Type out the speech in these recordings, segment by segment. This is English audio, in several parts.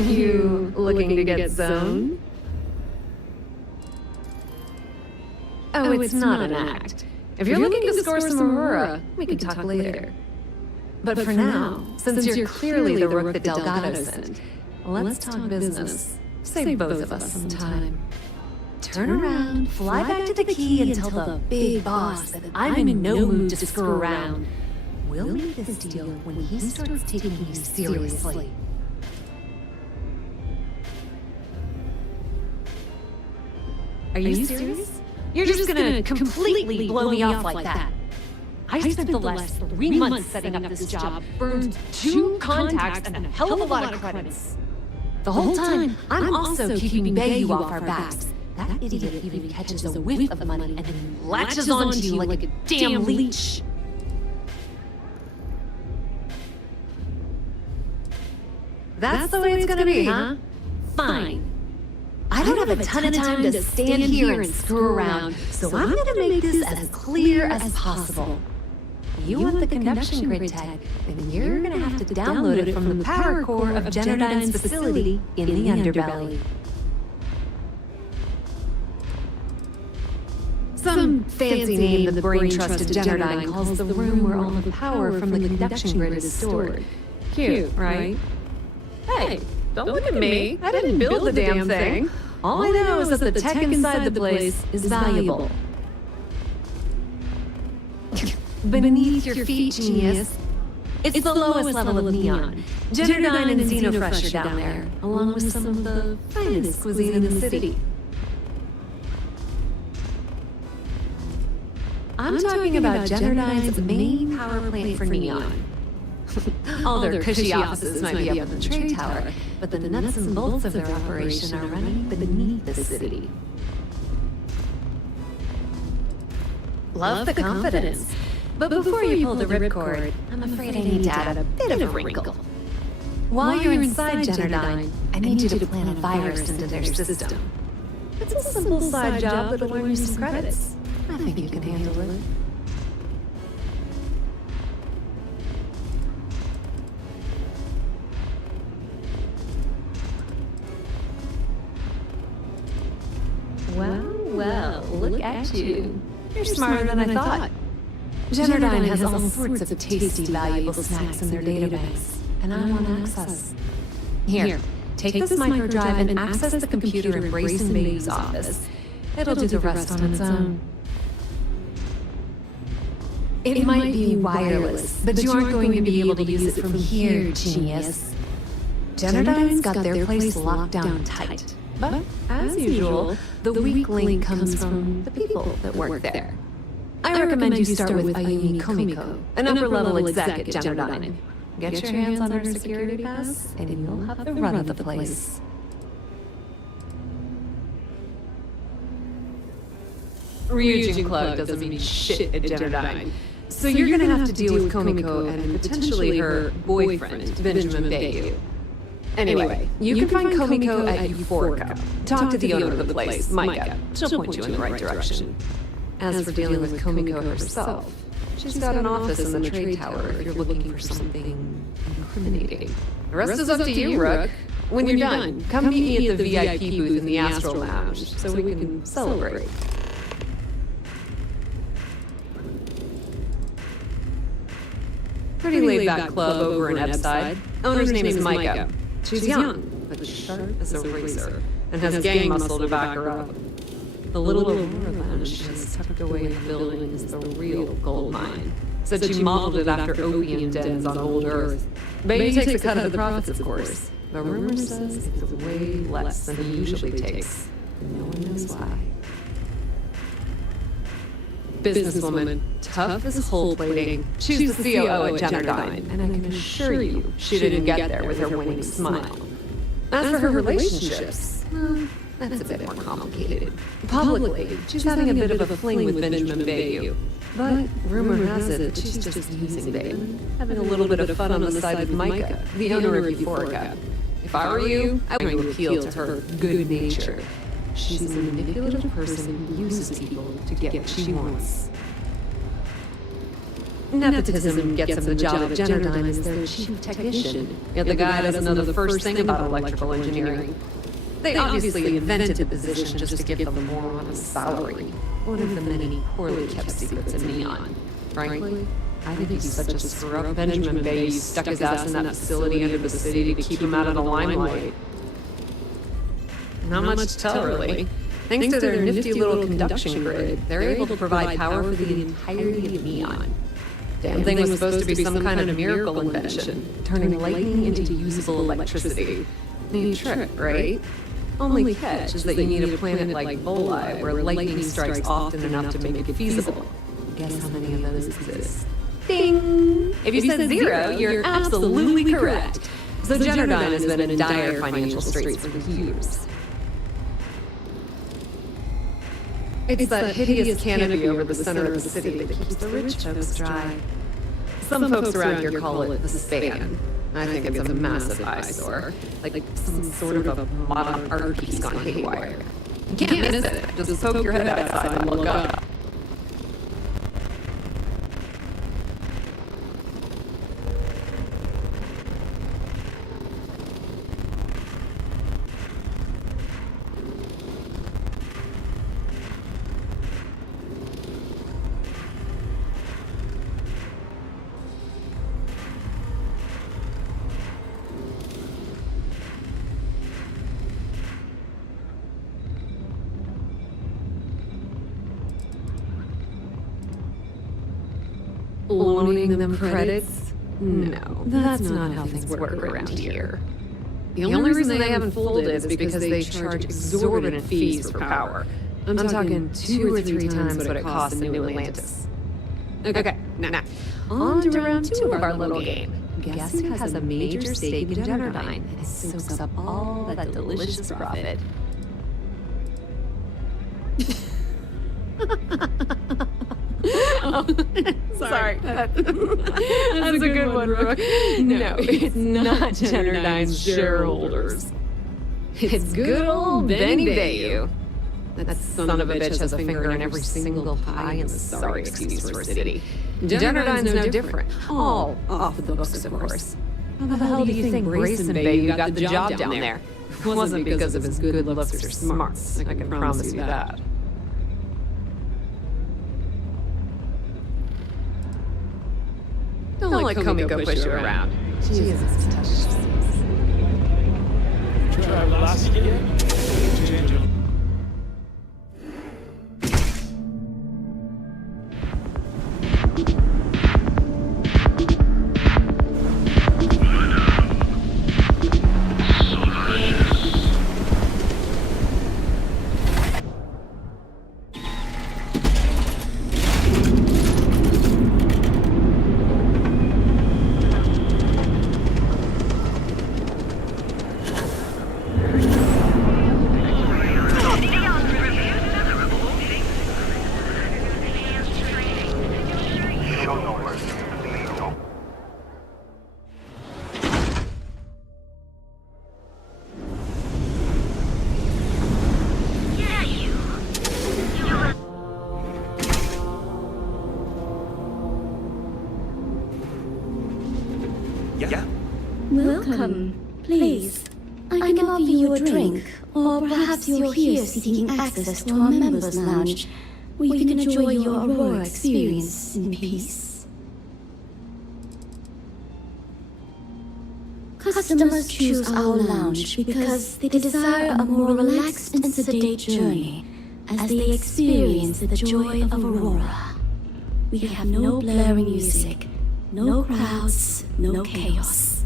You looking to get zoned? Oh, it's not an act. If you're looking to score some Aurora, we can talk later. But for now, since you're clearly the rook that Delgado sent, let's talk business. Save both of us some time. Turn around, fly back to the key, and tell the big boss that I'm in no mood to screw around. We'll make this deal when he starts taking you seriously. Are you serious? You're just gonna completely blow me off like that? I spent the last 3 months setting up this job, burned 2 contacts and a hell of a lot of credits. The whole time, I'm also keeping Bayou off our backs. That idiot even catches a whiff of money and then latches onto you like a damn leech. That's the way it's gonna be, huh? Fine. I don't have a ton of time to stand here and screw around, so I'm gonna make this as clear as possible. You want the conduction grid tech, then you're gonna have to download it from the power core of Genodyne's facility in the underbelly. Some fancy name that the brain trust of Genodyne calls the room where all of the power from the conduction grid is stored. Cute, right? Hey, don't look at me. I didn't build the damn thing. All I know is that the tech inside the place is valuable. Beneath your feet, genius. It's the lowest level of neon. Genodyne and Xenofresh are down there, along with some of the finest cuisine in the city. I'm talking about Genodyne's main power plant for neon. All their cushy offices might be up in the trade tower, but the nuts and bolts of their operation are running beneath the city. Love the confidence. But before you pull the ripcord, I'm afraid I need to add a bit of a wrinkle. While you're inside Genodyne, I need you to plant a virus into their system. It's a simple side job that'll earn you some credits. I think you can handle it. Well, look at you. You're smarter than I thought. Genodyne has all sorts of tasty, valuable snacks in their database, and I want access. Here, take this microdrive and access the computer in Brace and Bayou's office. It'll do the rest on its own. It might be wireless, but you aren't going to be able to use it from here, genius. Genodyne's got their place locked down tight. But, as usual, the weak link comes from the people that work there. I recommend you start with Ayumi Komiko, an upper-level exec at Genodyne. Get your hands on her security pass, and you'll have the run of the place. Ryujin Club doesn't mean shit at Genodyne. So you're gonna have to deal with Komiko and potentially her boyfriend, Benjamin Bayou. Anyway, you can find Komiko at Euphorica. Talk to the owner of the place, Micah. She'll point you in the right direction. As for dealing with Komiko herself, she's got an office in the trade tower if you're looking for something incriminating. The rest is up to you, Rook. When you're done, come meet me at the VIP booth in the Astral Lounge so we can celebrate. Pretty laid-back club over in Epside. Owner's name is Micah. She's young, but sharp as a razor, and has gang muscle to back her up. The little Aurora lounge she has tucked away in the building is the real gold mine. Said she modeled it after opium dens on old Earth. Bayou takes a cut of the profits, of course. The rumor says it's way less than he usually takes. No one knows why. Businesswoman, tough as whole plating. She's the COO at Genodyne, and I can assure you she didn't get there with her winning smile. As for her relationships, that's a bit more complicated. Publicly, she's having a bit of a fling with Benjamin Bayou. But rumor has it that she's just using Bayou, having a little bit of fun on the side with Micah, the owner of Euphorica. If I were you, I would appeal to her good nature. She's a manipulative person who uses people to get what she wants. Nepotism gets him the job at Generdyne as their chief technician, yet the guy doesn't know the first thing about electrical engineering. They obviously invented the position just to give them more on a salary. One of the many poorly kept secrets in Neon. Frankly, I think he's such a screw-up Benjamin Bay stuck his ass in that facility under the city to keep him out of the limelight. Not much to tell, really. Thanks to their nifty little conduction grid, they're able to provide power for the entirety of Neon. Damn thing was supposed to be some kind of miracle invention, turning lightning into usable electricity. Neat trick, right? Only catch is that you need a planet like Voli, where lightning strikes often enough to make it feasible. Guess how many of those exist? Ding! If you said 0, you're absolutely correct. So Generdyne has been in dire financial straits for years. It's that hideous canopy over the center of the city that keeps the rich folks dry. Some folks around here call it the span. I think it's a massive eyesore, like some sort of a modern art piece gone haywire. You can't miss it. Just poke your head outside and look up. Loaning them credits? No, that's not how things work around here. The only reason they haven't folded is because they charge exorbitant fees for power. I'm talking 2 or 3 times what it costs in New Atlantis. Okay, now, on to round 2 of our little game. Guess who has a major stake in Generdyne and soaks up all that delicious profit? Oh, sorry. That's a good one, Rook. No, it's not Generdyne's shareholders. It's good old Benny Bayou. That son of a bitch has a finger in every single pie in the sorry excuse for a city. Generdyne's no different. All off the books, of course. How the hell do you think Grayson Bayou got the job down there? It wasn't because of his good looks or smarts. I can promise you that. Don't let Komiko push you around. Jesus, touch. Try last again? Welcome. Please, I can offer you a drink, or perhaps you're here seeking access to our members' lounge, where you can enjoy your Aurora experience in peace. Customers choose our lounge because they desire a more relaxed and sedate journey as they experience the joy of Aurora. We have no blaring music, no crowds, no chaos.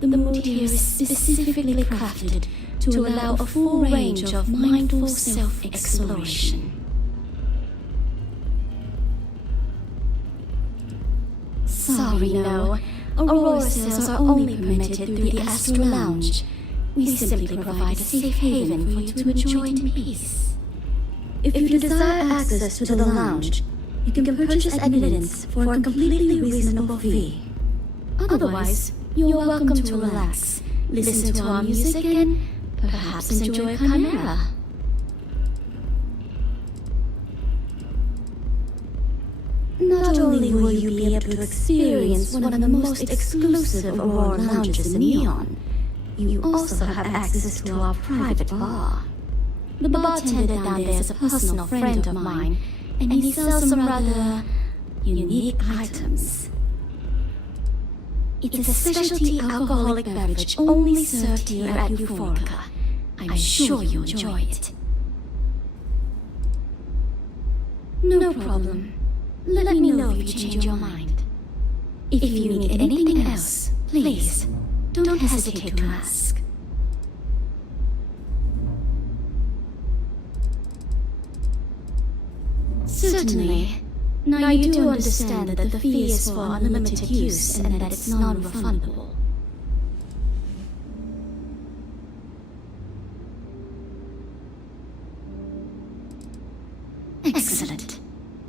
The mood here is specifically crafted to allow a full range of mindful self-exploration. Sorry, no. Aurora sales are only permitted through the Astral Lounge. We simply provide a safe haven for you to enjoy in peace. If you desire access to the lounge, you can purchase admittance for a completely reasonable fee. Otherwise, you're welcome to relax, listen to our music, and perhaps enjoy Chimera. Not only only will you be able to experience one of the most exclusive Aurora lounges in Neon, you also have access to our private bar. The bartender down there is a personal friend of mine, and he sells some rather unique items. It's a specialty alcoholic beverage only served here at Euphorica. I'm sure you'll enjoy it. No problem. Let me know if you change your mind. If you need anything else, please, don't hesitate to ask. Certainly. Now you do understand that the fee is for unlimited use and that it's non-refundable. Excellent.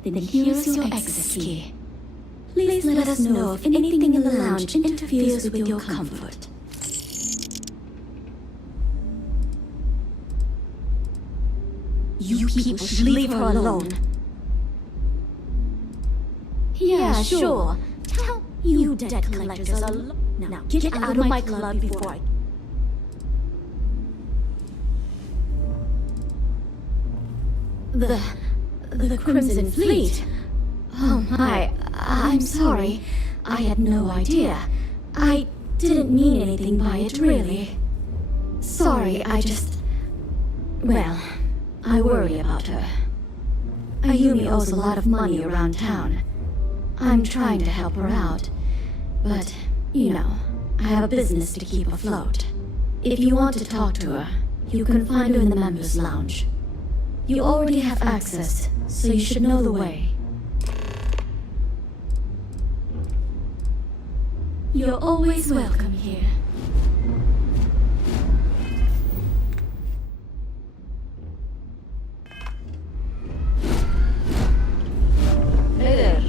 Then here's your access key. Please let us know if anything in the lounge interferes with your comfort. You people should leave her alone. Yeah, sure. Tell you debt collectors alone. Now get out of my club before I... The Crimson Fleet? Oh my, I'm sorry. I had no idea. I didn't mean anything by it, really. Sorry, Well, I worry about her. Ayumi owes a lot of money around town. I'm trying to help her out, but, you know, I have a business to keep afloat. If you want to talk to her, you can find her in the members' lounge. You already have access, so you should know the way. You're always welcome here. Hey there.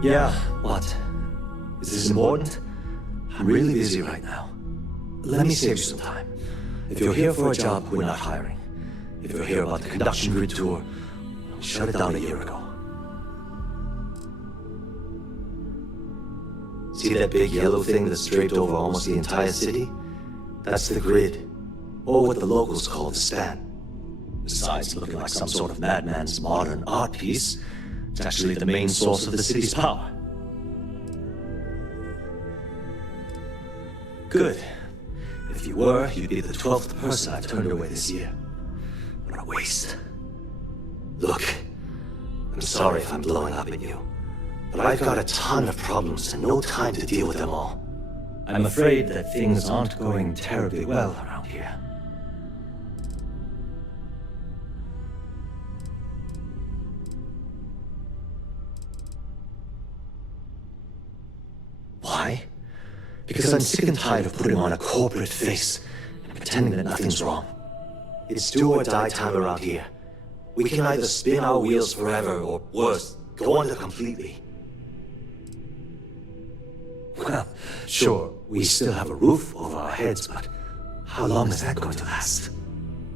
Yeah, what? Is this important? I'm really busy right now. Let me save you some time. If you're here for a job, we're not hiring. If you're here about the conduction grid tour, shut it down a year ago. See that big yellow thing that's draped over almost the entire city? That's the grid, or what the locals call the span. Besides looking like some sort of madman's modern art piece, it's actually the main source of the city's power. Good. If you were, you'd be the 12th person I've turned away this year. What a waste. Look, I'm sorry if I'm blowing up at you, but I've got a ton of problems and no time to deal with them all. I'm afraid that things aren't going terribly well around here. Why? Because I'm sick and tired of putting on a corporate face and pretending that nothing's wrong. It's do or die time around here. We can either spin our wheels forever or, worse, go under completely. Well, sure, we still have a roof over our heads, but how long is that going to last?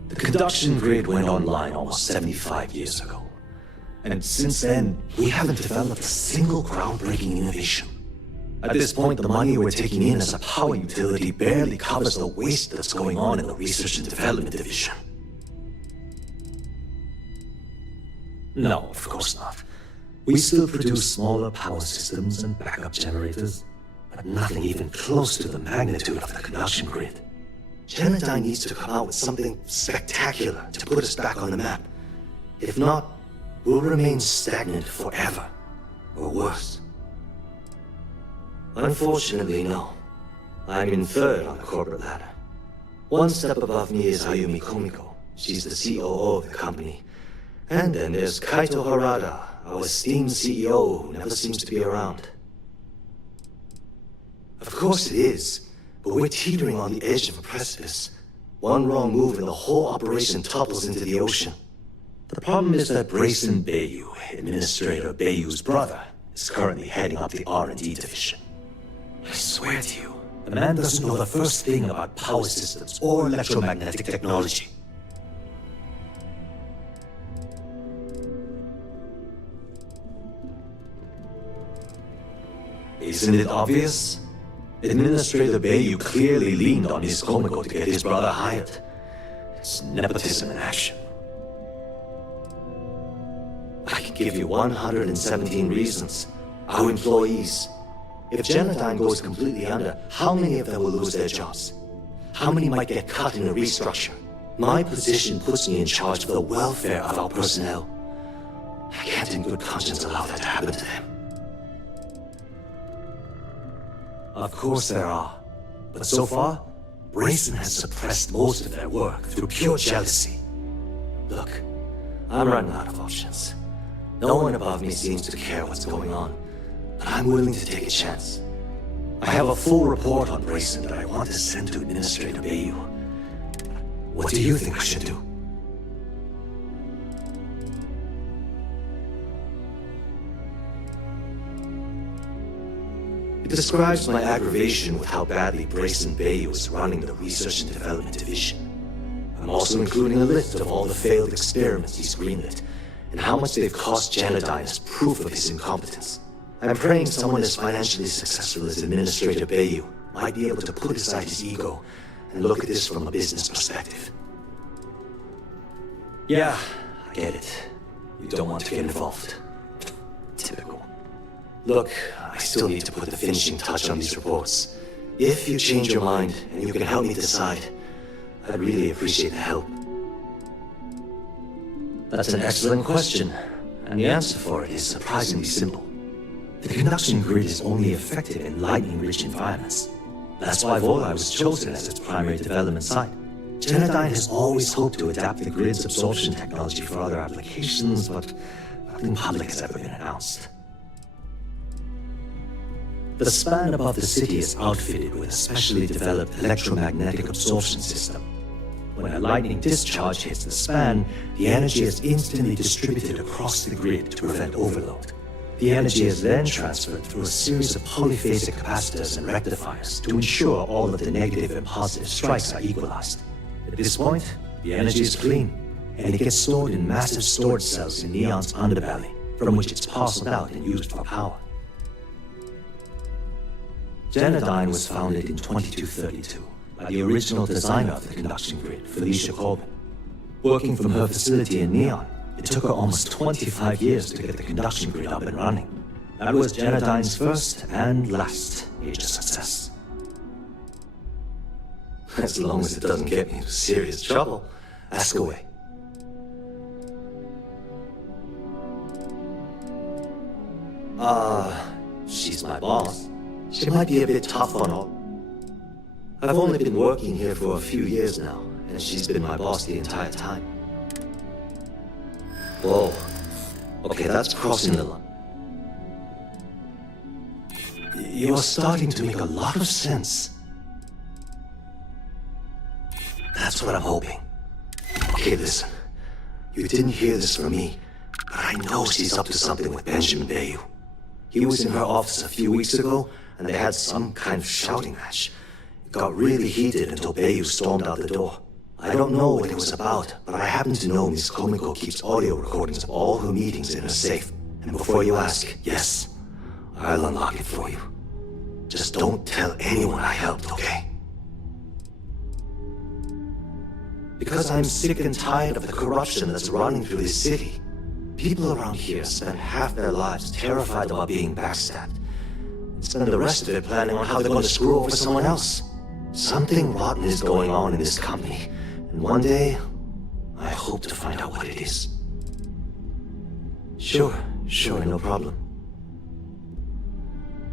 The conduction grid went online almost 75 years ago. And since then, we haven't developed a single groundbreaking innovation. At this point, the money we're taking in as a power utility barely covers the waste that's going on in the research and development division. No, of course not. We still produce smaller power systems and backup generators, but nothing even close to the magnitude of the conduction grid. Genodyne needs to come out with something spectacular to put us back on the map. If not, we'll remain stagnant forever. Or worse. Unfortunately, no. I'm in third on the corporate ladder. One step above me is Ayumi Komiko. She's the COO of the company. And then there's Kaito Harada, our esteemed CEO who never seems to be around. Of course it is, but we're teetering on the edge of a precipice. One wrong move and the whole operation topples into the ocean. The problem is that Brayson Bayu, Administrator Bayu's brother, is currently heading up the R&D division. I swear to you, the man doesn't know the first thing about power systems or electromagnetic technology. Isn't it obvious? Administrator Bayu clearly leaned on his Komiko to get his brother hired. It's nepotism in action. I can give you 117 reasons. Our employees. If Genodyne goes completely under, how many of them will lose their jobs? How many might get cut in a restructure? My position puts me in charge of the welfare of our personnel. I can't in good conscience allow that to happen to them. Of course there are. But so far, Brayson has suppressed most of their work through pure jealousy. Look, I'm running out of options. No one above me seems to care what's going on, but I'm willing to take a chance. I have a full report on Brayson that I want to send to Administrator Bayu. What do you think I should do? It describes my aggravation with how badly Brayson Bayu is running the Research and Development Division. I'm also including a list of all the failed experiments he's greenlit, and how much they've cost Genodyne as proof of his incompetence. I'm praying someone as financially successful as Administrator Bayu might be able to put aside his ego and look at this from a business perspective. Yeah, I get it. You don't want to get involved. Typical. Look, I still need to put the finishing touch on these reports. If you change your mind and you can help me decide, I'd really appreciate the help. That's an excellent question, and the answer for it is surprisingly simple. The conduction grid is only effective in lightning-rich environments. That's why Volai was chosen as its primary development site. Genodyne has always hoped to adapt the grid's absorption technology for other applications, but nothing public has ever been announced. The span above the city is outfitted with a specially developed electromagnetic absorption system. When a lightning discharge hits the span, the energy is instantly distributed across the grid to prevent overload. The energy is then transferred through a series of polyphasic capacitors and rectifiers to ensure all of the negative and positive strikes are equalized. At this point, the energy is clean, and it gets stored in massive storage cells in Neon's underbelly, from which it's parceled out and used for power. Genodyne was founded in 2232 by the original designer of the conduction grid, Felicia Corbin. Working from her facility in Neon, it took her almost 25 years to get the conduction grid up and running. That was Genodyne's first and last major success. As long as it doesn't get me into serious trouble, ask away. She's my boss. She might be a bit tough on all. I've only been working here for a few years now, and she's been my boss the entire time. Whoa. Okay, that's crossing the line. You're starting to make a lot of sense. That's what I'm hoping. Okay, listen. You didn't hear this from me, but I know she's up to something with Benjamin Bayu. He was in her office a few weeks ago, and they had some kind of shouting match. It got really heated until Bayu stormed out the door. I don't know what it was about, but I happen to know Miss Komiko keeps audio recordings of all her meetings in her safe. And before you ask, yes, I'll unlock it for you. Just don't tell anyone I helped, okay? Because I'm sick and tired of the corruption that's running through this city. People around here spend half their lives terrified about being backstabbed, and spend the rest of it planning on how they're going to screw over someone else. Something rotten is going on in this company, and one day, I hope to find out what it is. Sure, no problem.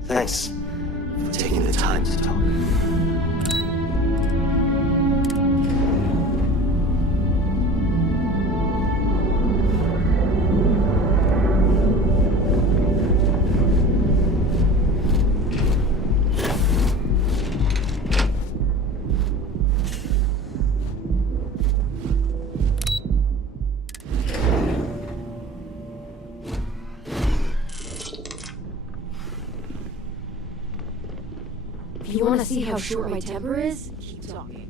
Thanks for taking the time to talk. If you want to see how short my temper is, keep talking.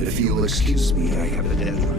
If you'll excuse me, I have a deadline.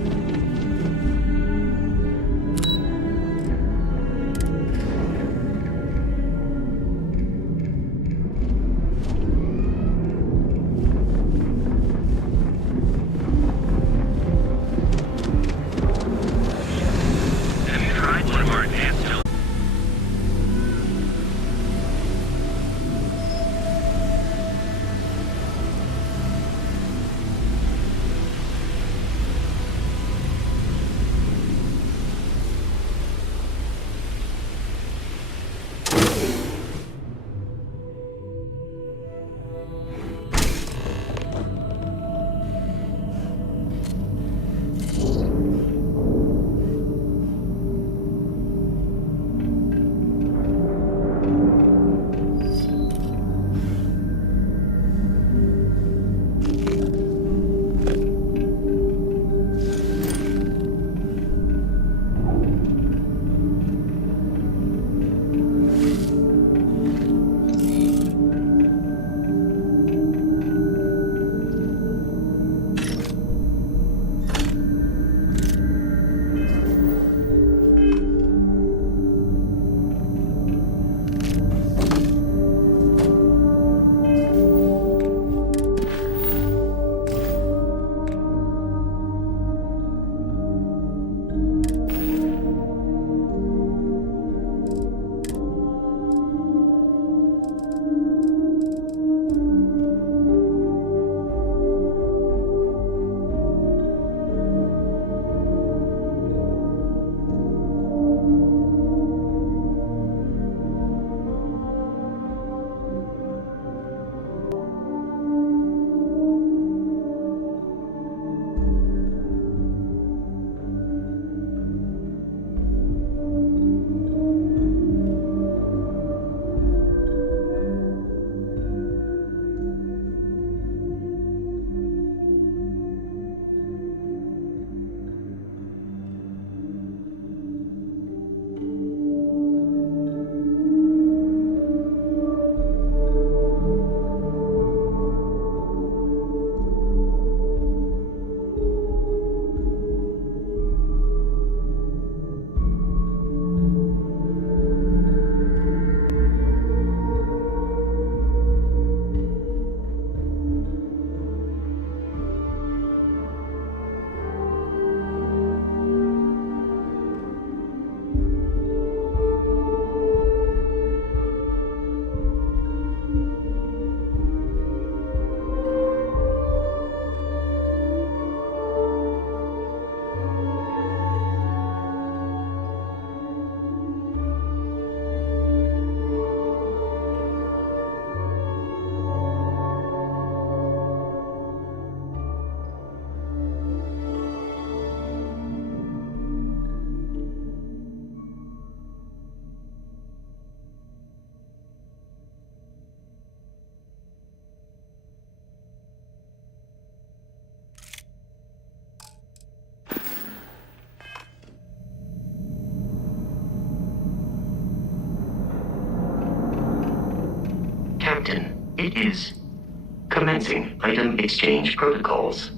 It is. Commencing item exchange protocols.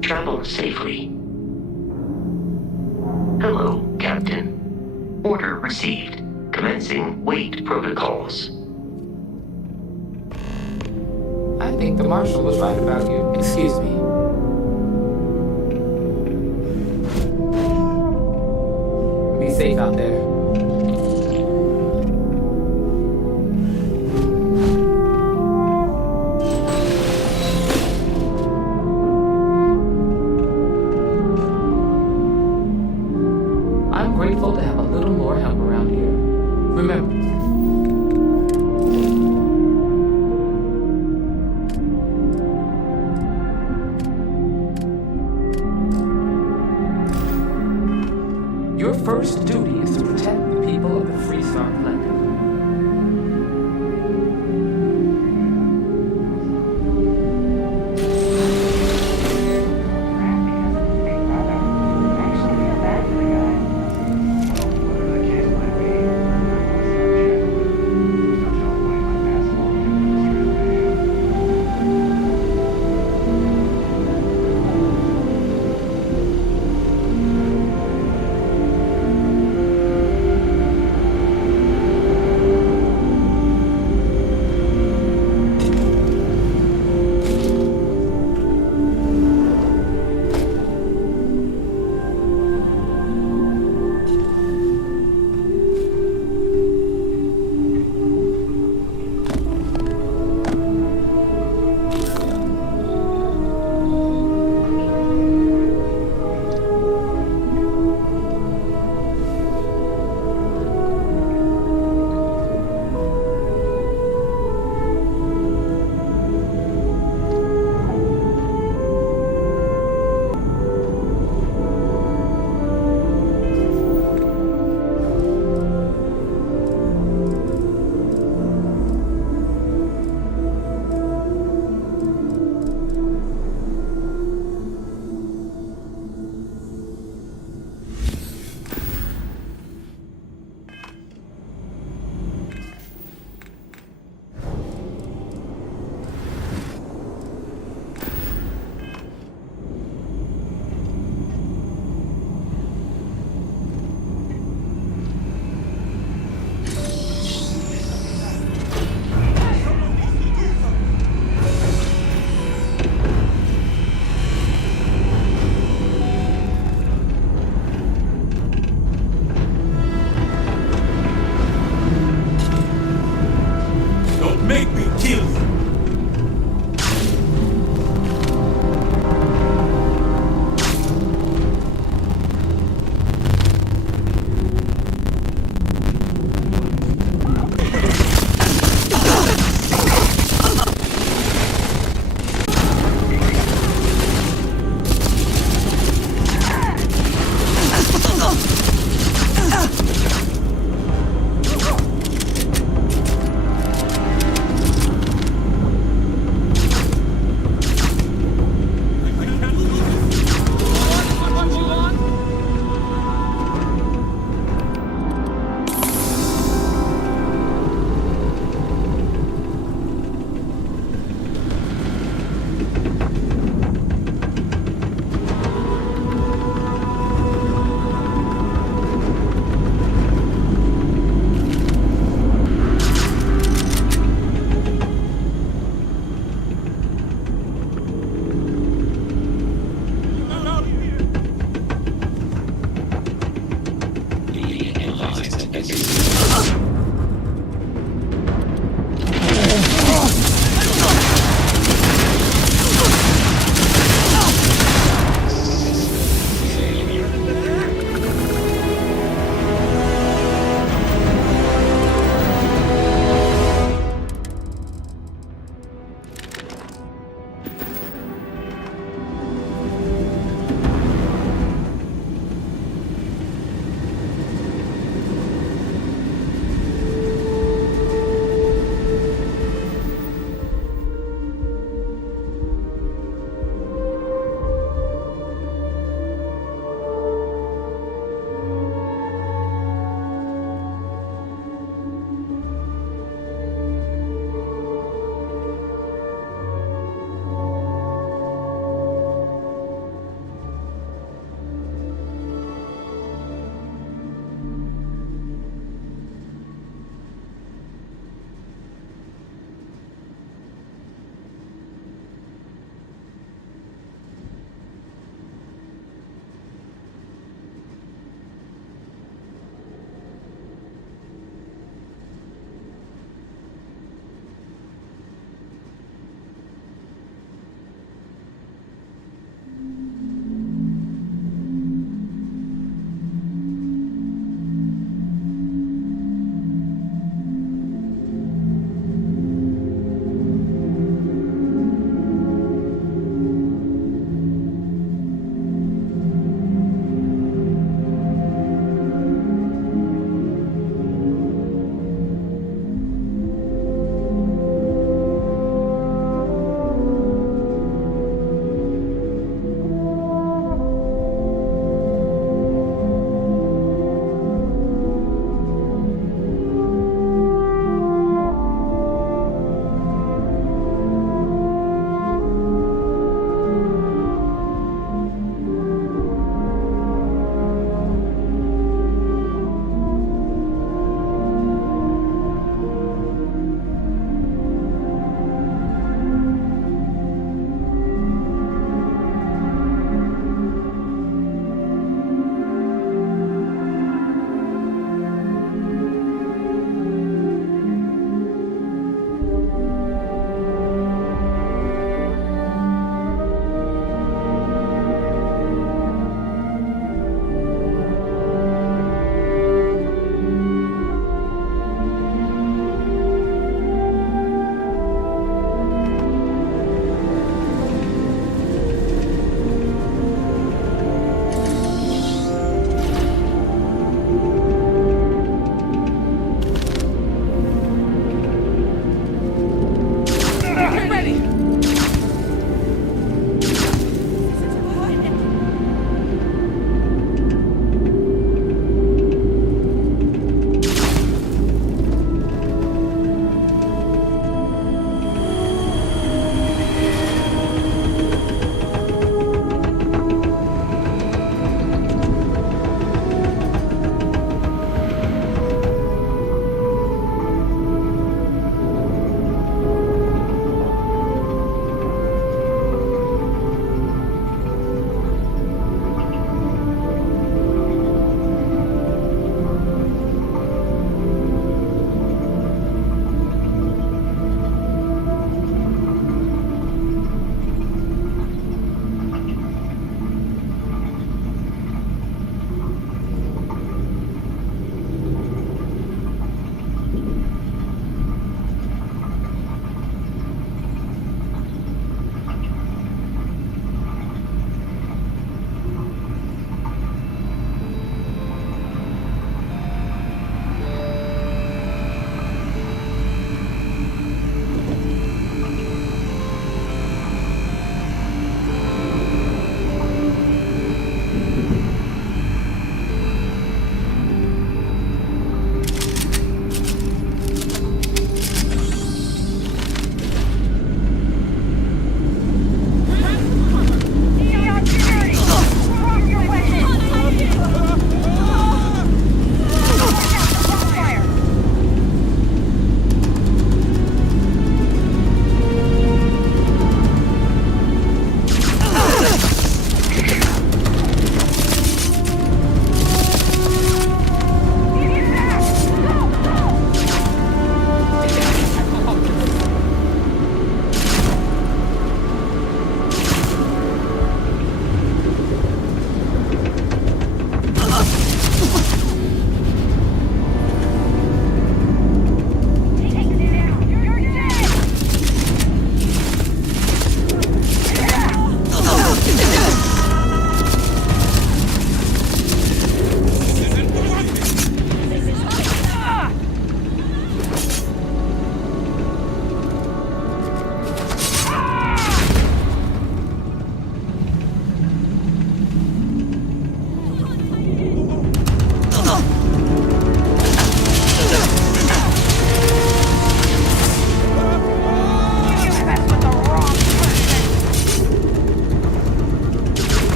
Travel safely. Hello, Captain. Order received. Commencing wait protocols. I think the Marshal was right about you. Excuse me. Be safe out there. I'm grateful to have a little more help around here. Remember, your first duty is to protect the people of the Free Star Collective.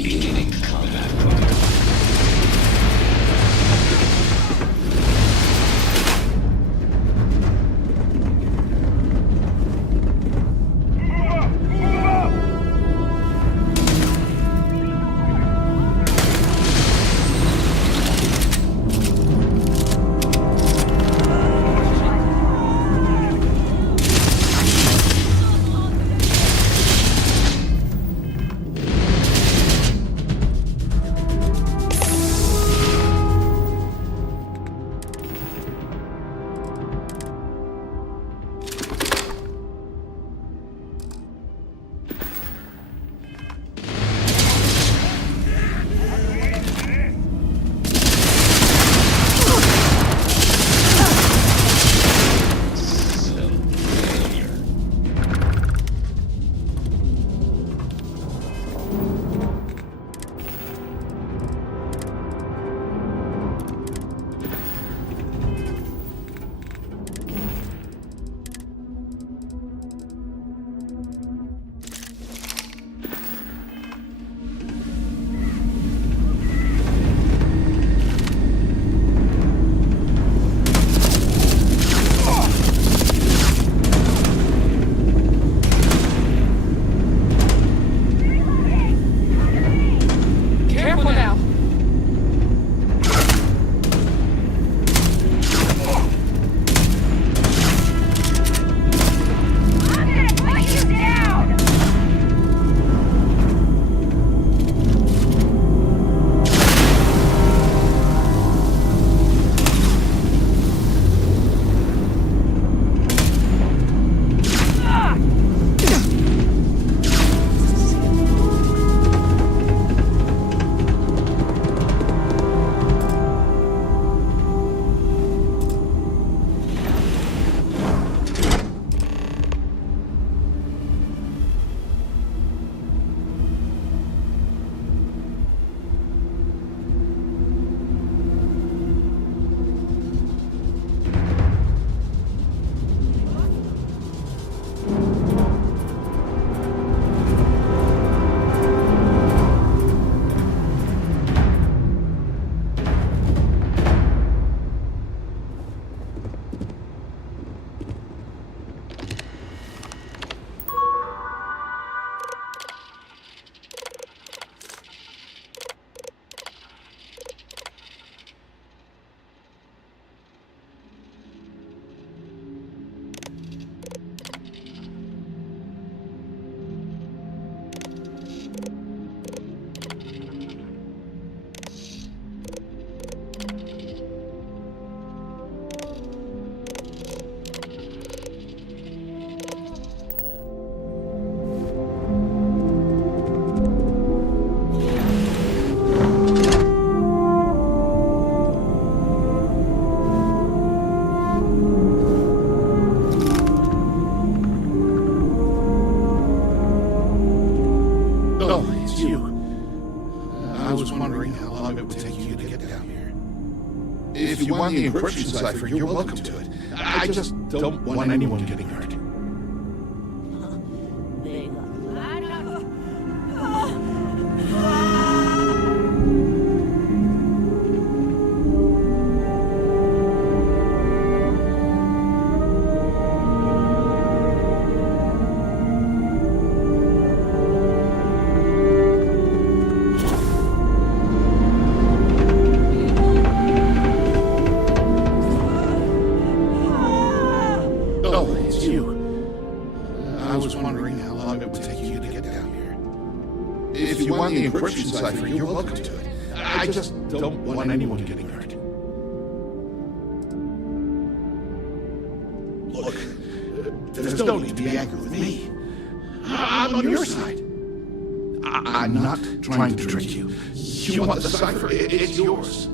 Beginning combat protocol. If you want the encryption cipher, you're welcome to it. I just don't want anyone getting hurt. Cipher, you're welcome to it. I just don't want anyone getting hurt. Look, there's no need to be angry with me. I'm on your side. I'm not trying to trick you. You want the cipher, it's yours.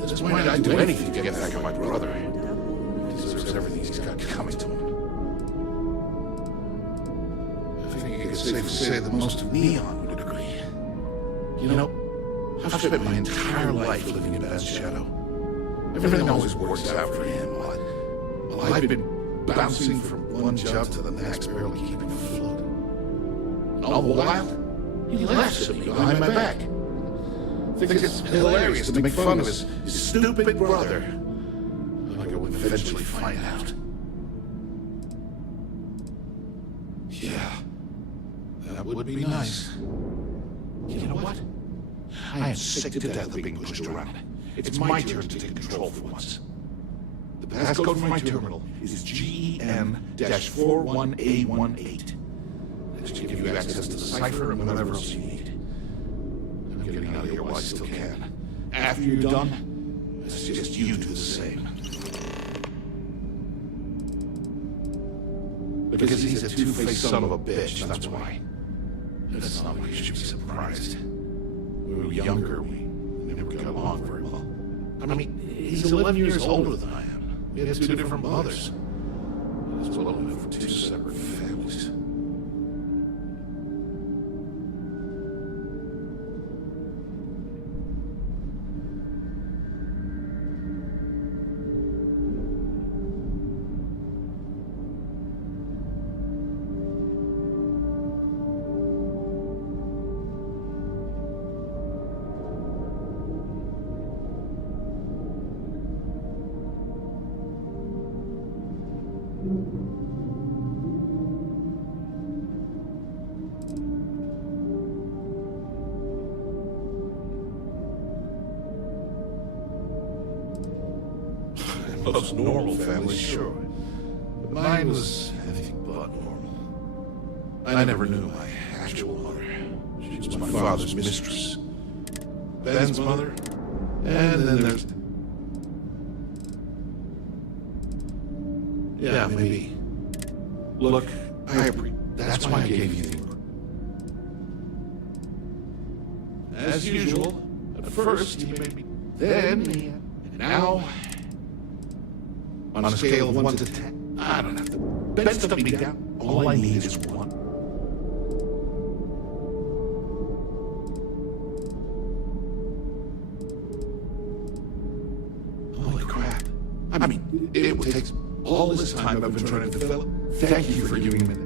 At this point, I'd do anything to get back at my brother. He deserves everything he's got coming to him. I think it's safe to say that most of Neon would agree. You know, I've spent my entire life living in Beth's shadow. Everything always works out for him, while I've been bouncing from one job to the next, barely keeping afloat. And all the while, He laughs at me behind my back. Thinks it's hilarious to make fun of his stupid brother. Like I would eventually find out. Yeah, that would be nice. You know what? I am sick to death of being pushed around. It's my turn to take control for once. The passcode for my terminal is GEM-41A18. That should give you access to the cipher and whatever else you need. I'm getting out of here while I still can. After you're done, I suggest you do the same. Because he's a two-faced son of a bitch, that's why. That's not why you should be surprised. When we were younger, we never got along very well. I mean, he's 11 years older than I am. We had two different mothers. As well enough for two separate families. Most normal families, sure. But mine was anything but normal. I never knew my actual mother. She was my father's mistress. Ben's mother. And then there's... Yeah, maybe. Look, that's why I gave you the... As usual, at first he made me... Then, and now... On a scale of 1 to 10, I don't have to bend stuff me down. All I need is 1. Holy crap. I mean, it takes all this time I've been trying to develop. Thank you for giving me that.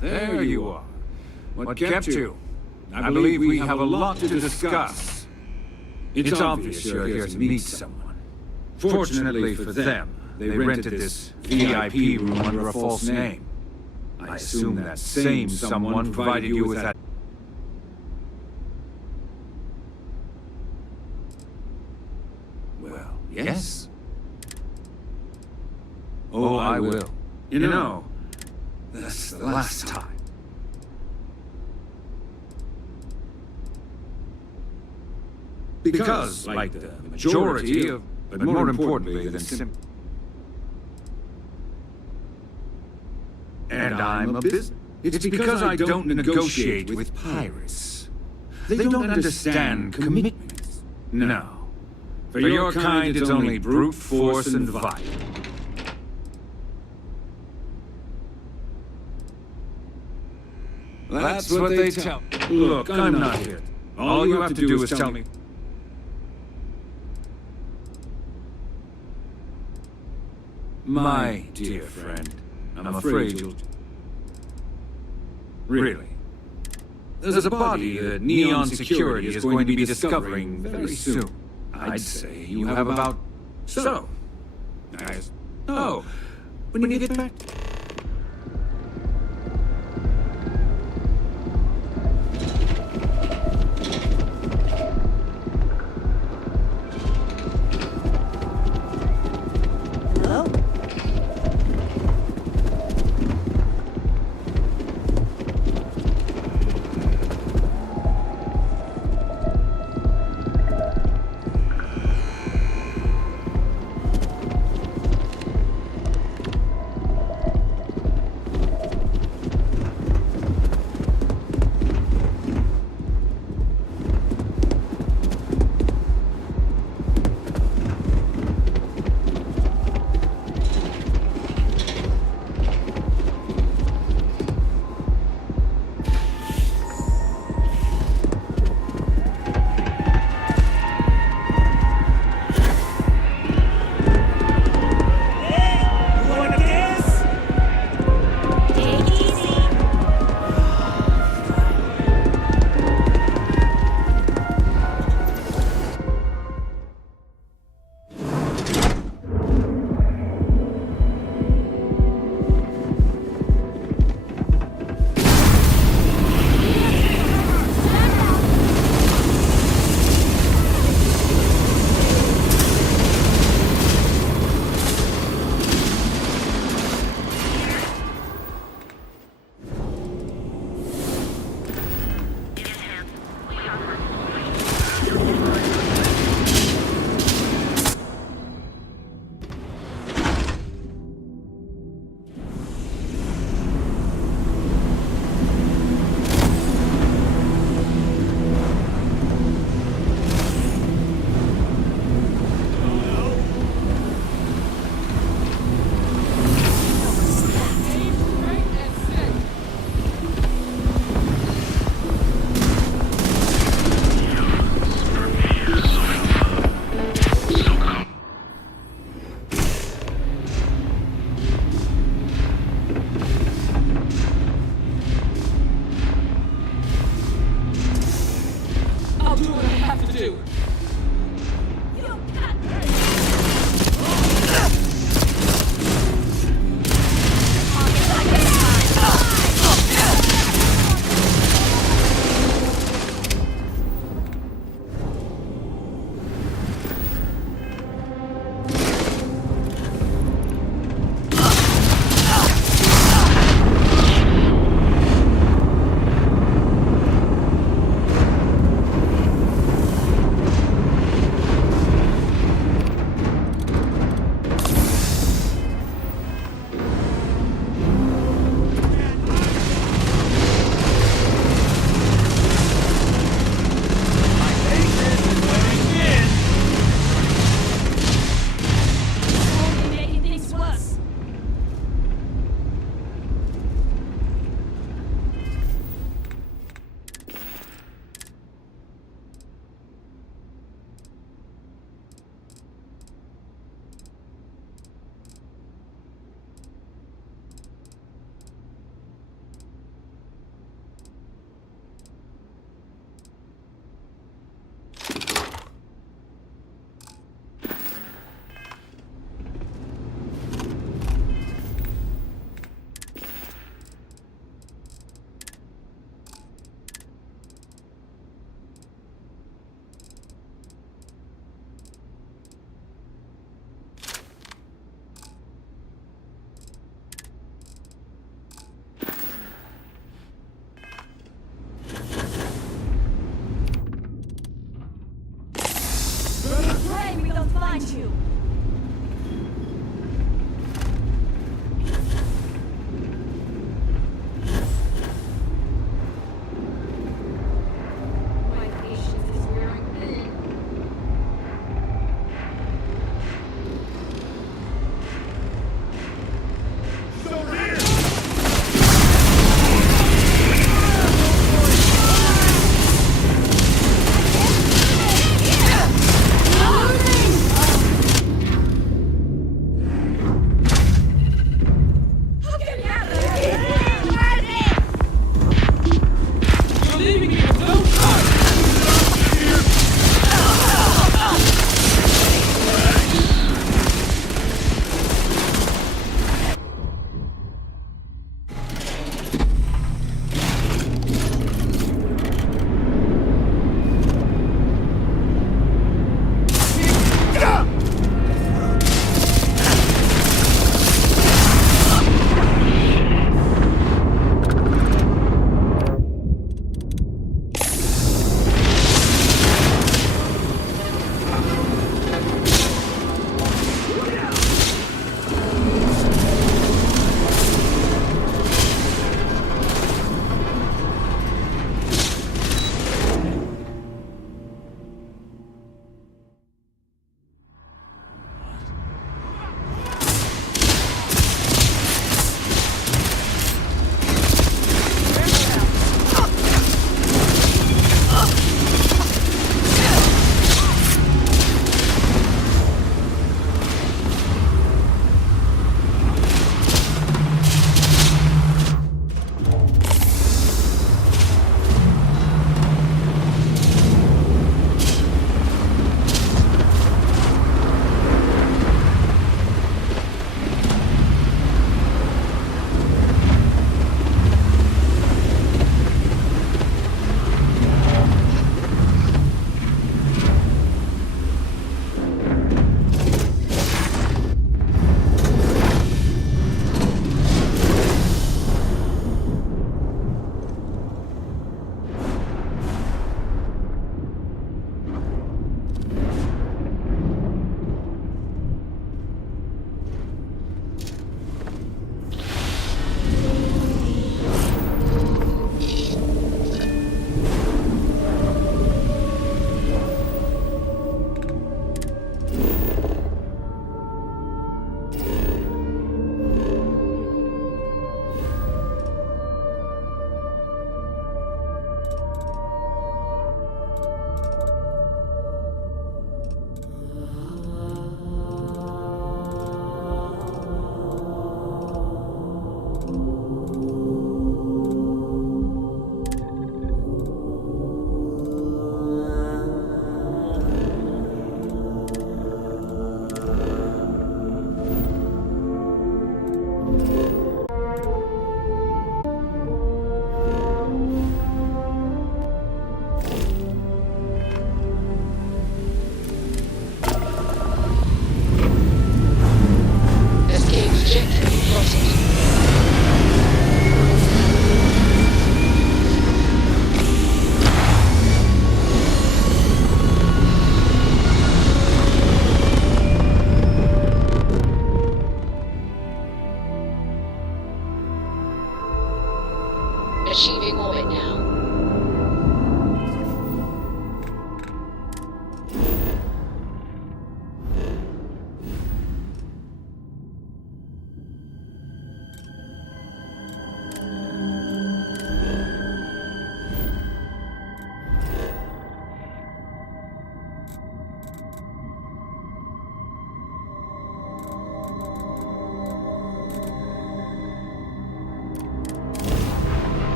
There you are. What kept you? I believe we have a lot to discuss. It's obvious you're here to meet someone. Fortunately for them, they rented this VIP room under a false name. I assume that same someone provided you with that... Well, yes. Oh, I will. You know, that's the last time. Because, like the majority of, but more importantly than simple. And I'm a business. It's because I don't negotiate with pirates. They don't understand commitments. No. For your kind, it's only brute force and violence. That's what they tell me. Look, I'm not here. All you have to do is tell me. My dear friend, I'm afraid you'll... Really? There's a body that Neon Security is going to be discovering very soon. I'd say you have about... So. Nice. Oh, when you get back...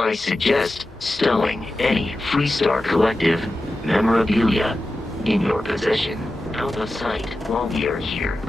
I suggest stowing any Freestar Collective memorabilia in your possession out of sight while we are here.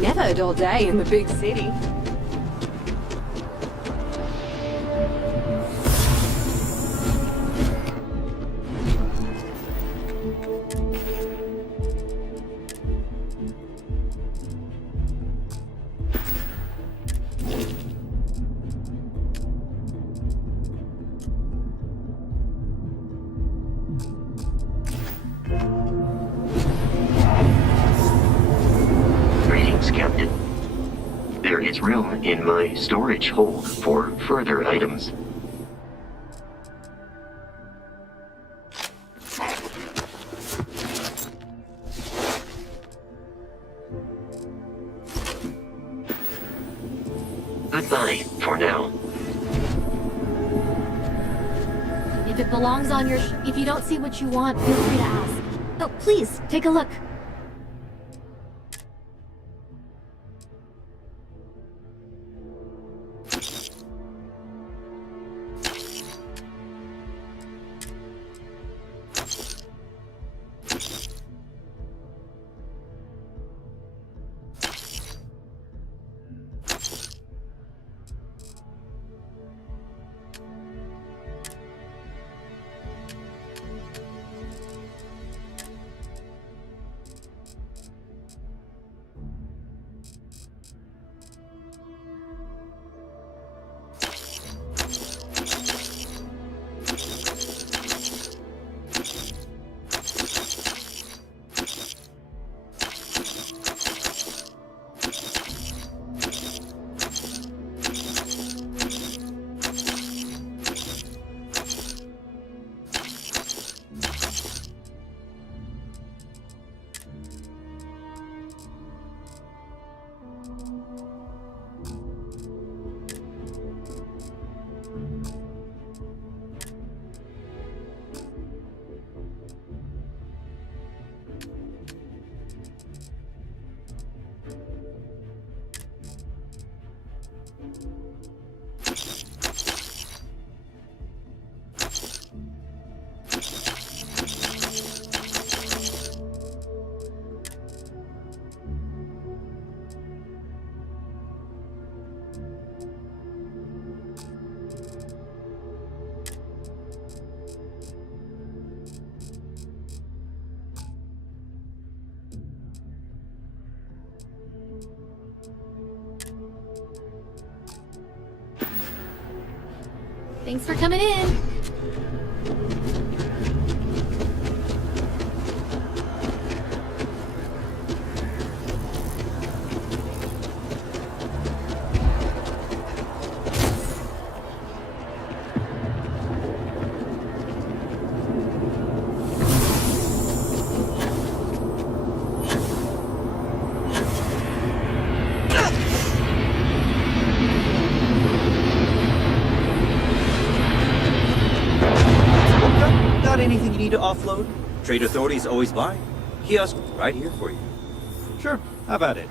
Never a dull day in the big city. Captain. There is room in my storage hold for further items. Goodbye for now. If it belongs on your if you don't see what you want, feel free to ask. Oh, please, take a look. Thanks for coming in. Anything you need to offload? Trade Authority's always by. Kiosk right here for you. Sure, how about it?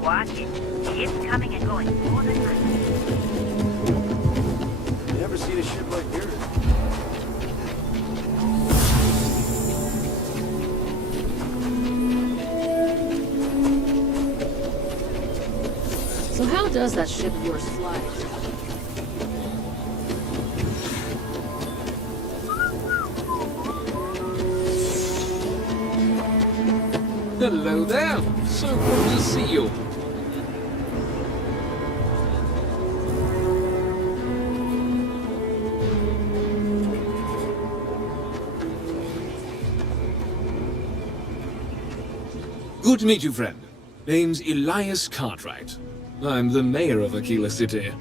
Watch it. It's coming and going more than I. You ever seen a ship like yours? So how does that ship of yours fly? Hello there. So good to see you. Good to meet you, friend. Name's Elias Cartwright. I'm the mayor of Aquila City.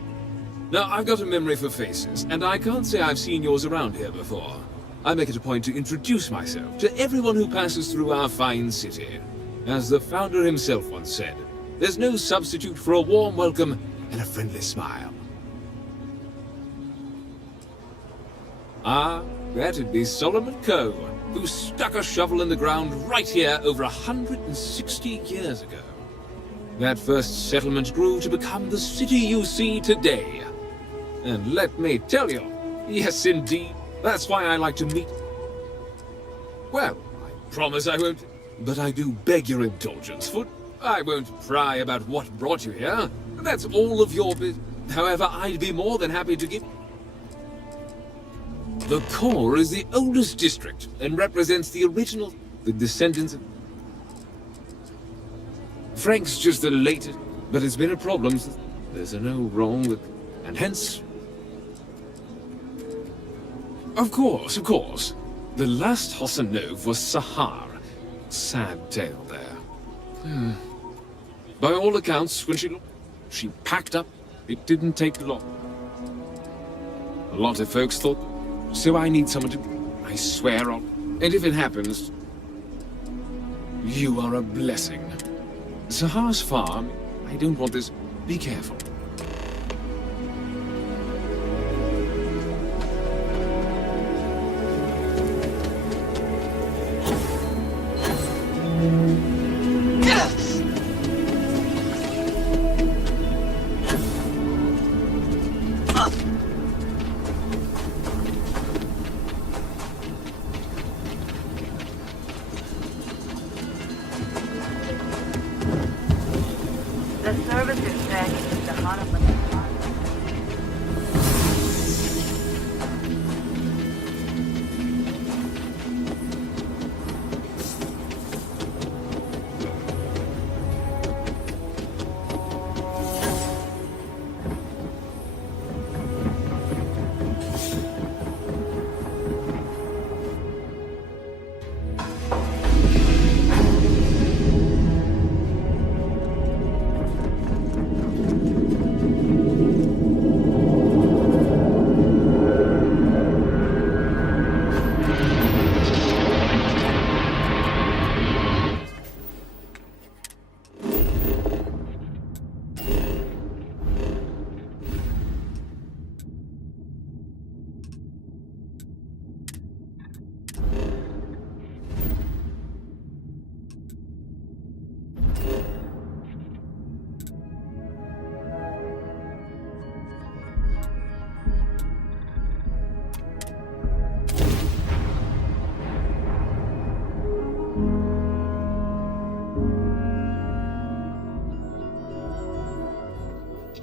Now, I've got a memory for faces, and I can't say I've seen yours around here before. I make it a point to introduce myself to everyone who passes through our fine city. As the founder himself once said, there's no substitute for a warm welcome and a friendly smile. Ah, that'd be Solomon Coe, who stuck a shovel in the ground right here over 160 years ago. That first settlement grew to become the city you see today. And let me tell you, yes indeed, that's why I like to meet. Well, I promise I won't, but I do beg your indulgence, for I won't pry about what brought you here. That's all of your business. However, I'd be more than happy to give... The core is the oldest district and represents the original, the descendants of... Frank's just the latest, but it's been a problem since there's no wrong with... And hence... Of course. The last Hossanov was Sahar. Sad tale there. By all accounts, when she packed up, it didn't take long. A lot of folks thought, so I need someone to... I swear on. And if it happens, you are a blessing. Sahar's farm, I don't want this. Be careful. The service is back in the heart of the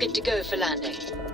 Good to go for landing.